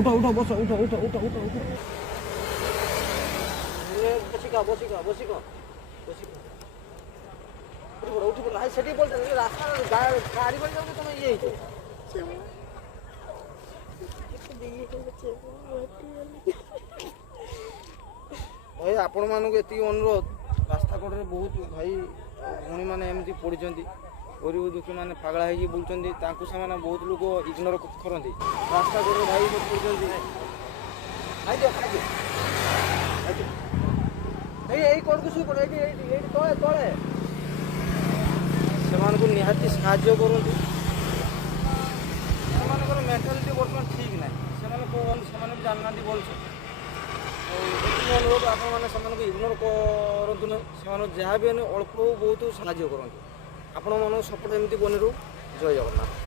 उठो उठो बस उठो उठो उठो उठो उठो बसिका बसिका बसिका बसिका उठी पड़ हाई सेठी बोलते रास्ता गाड़ी बोल जाओ तुम ये भाई आपण मानक एति अनुरोध रास्ता कड़े बहुत भाई भूणी मैंने एमती पड़ी गरीब दुखी मैंने पागला हो बुलूँ बहुत लोग इग्नोर करती रास्ता कड़े भाई पड़ी यही कौन को शुरू पड़े तले तले से निहाती साहाଯ୍य करती मेन्टालीटी बर्तमान ठीक ना से जानना भलसे अनुरोध आप इग्नोर करूँ जहाँ भी अल्प बहुत साहाଯ୍य करते आपण मन सपोर्ट एमती बनी रू जय जगन्नाथ।